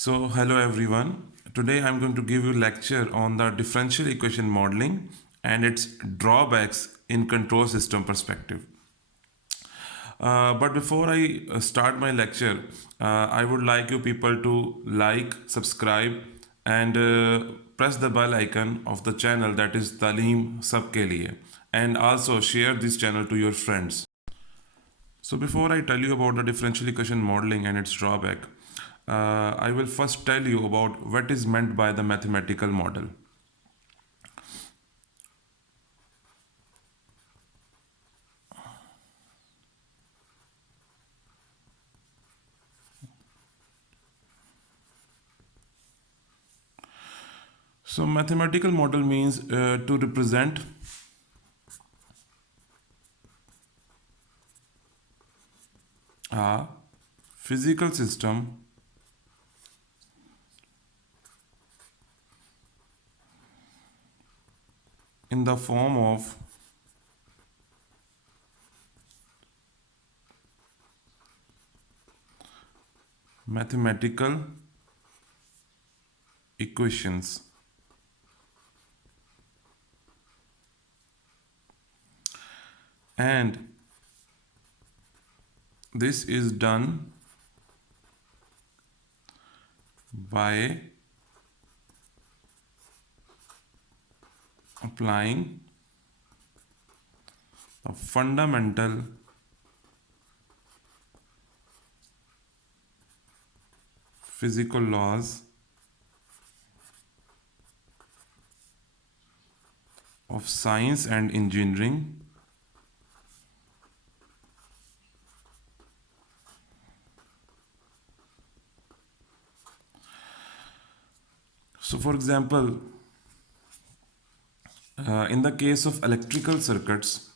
Hello everyone. Today I'm going to give you a lecture on the differential equation modeling and its drawbacks in control system perspective. But before I start my lecture, I would like you people to like, subscribe, and press the bell icon of the channel, that is Talim Sabke Liye, and also share this channel to your friends. So before I tell you about the differential equation modeling and its drawback, I will first tell you about what is meant by the mathematical model. So mathematical model means to represent a physical system in the form of mathematical equations. And this is done by applying a fundamental physical laws of science and engineering for example, in the case of electrical circuits,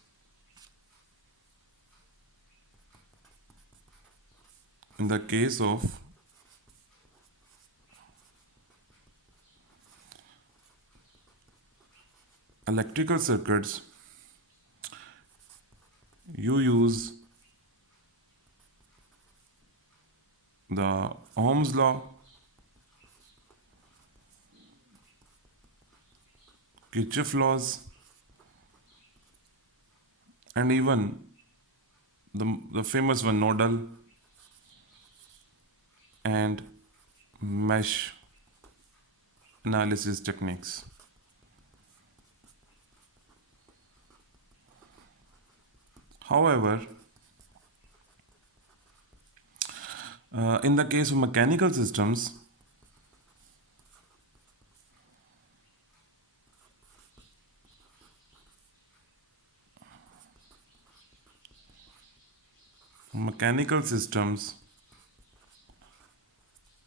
in the case of electrical circuits, you use the Ohm's law, Kirchhoff laws, and even the famous one, nodal and mesh analysis techniques. However, in the case of mechanical systems,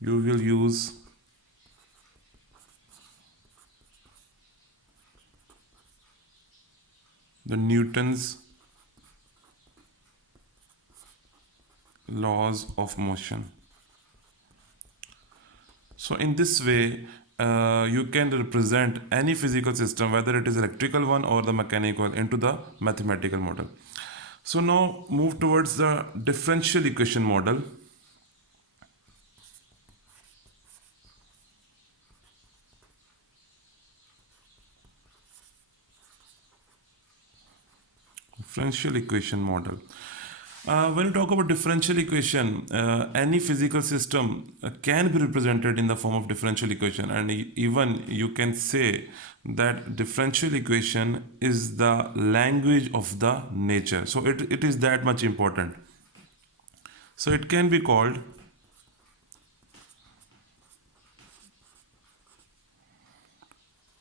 you will use the Newton's laws of motion. So in this way, you can represent any physical system, whether it is electrical one or the mechanical, into the mathematical model. So now move towards the differential equation model. Differential equation model. When you talk about differential equation, any physical system can be represented in the form of differential equation, and even you can say that differential equation is the language of the nature. So it is that much important. So it can be called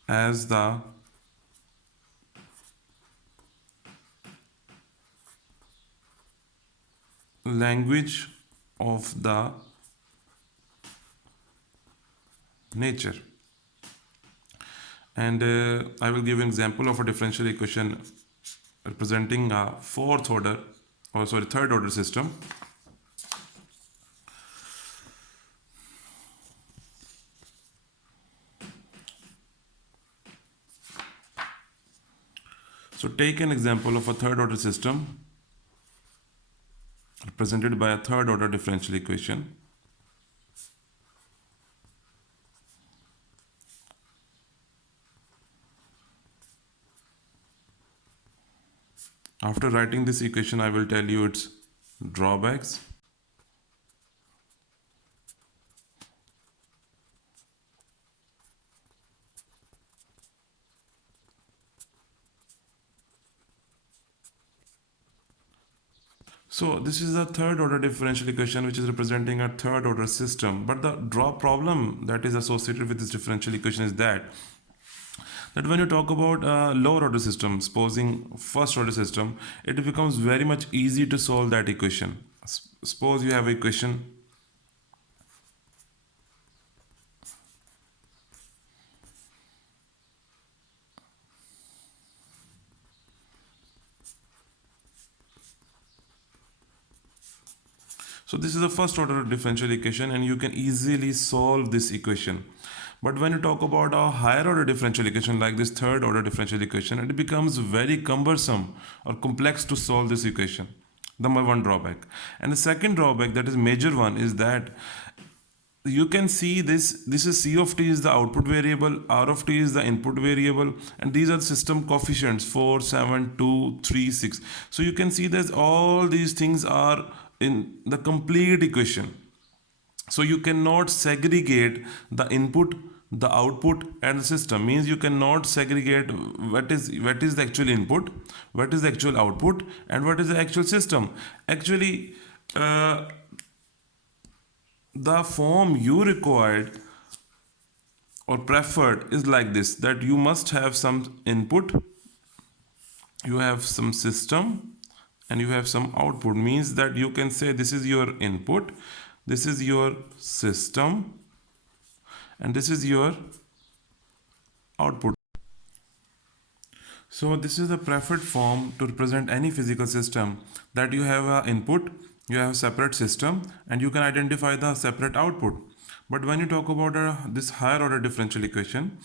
as the language of the nature. And I will give an example of a differential equation representing a third order system. So take an example of a third order system represented by a third order differential equation. After writing this equation, I will tell you its drawbacks. So this is the third order differential equation, which is representing a third order system. But the draw problem that is associated with this differential equation is that when you talk about a lower order system, supposing first order system, it becomes very much easy to solve that equation. Suppose you have an equation. So this is the first order differential equation and you can easily solve this equation. But when you talk about a higher order differential equation like this third order differential equation, it becomes very cumbersome or complex to solve this equation. Number one drawback. And the second drawback, that is major one, is that you can see this is C of t is the output variable, R of t is the input variable, and these are the system coefficients 4, 7, 2, 3, 6. So you can see that all these things are in the complete equation. So you cannot segregate the input, the output, and the system. Means you cannot segregate what is the actual input, what is the actual output, and what is the actual system. Actually, the form you required or preferred is like this, that you must have some input, you have some system, and you have some output. Means that you can say this is your input, this is your system, and this is your output. So this is the preferred form to represent any physical system, that you have an input, you have a separate system, and you can identify the separate output. But when you talk about this higher order differential equation,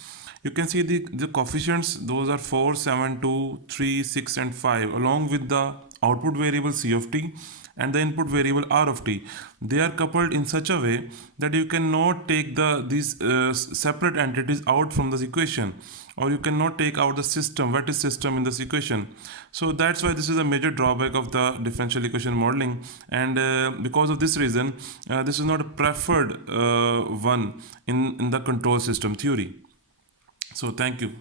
you can see the coefficients, those are 4, 7, 2, 3, 6, and 5, along with the output variable C of t and the input variable R of t. They are coupled in such a way that you cannot take these separate entities out from this equation, or you cannot take out the system, what is system in this equation. So that's why this is a major drawback of the differential equation modeling, and because of this reason, this is not a preferred one in the control system theory. So thank you.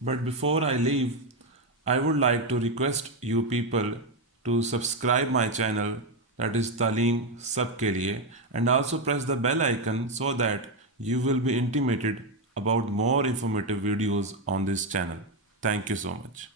But before I leave, I would like to request you people to subscribe my channel, that is Talim Sab Ke Liye, and also press the bell icon so that you will be intimated about more informative videos on this channel. Thank you so much.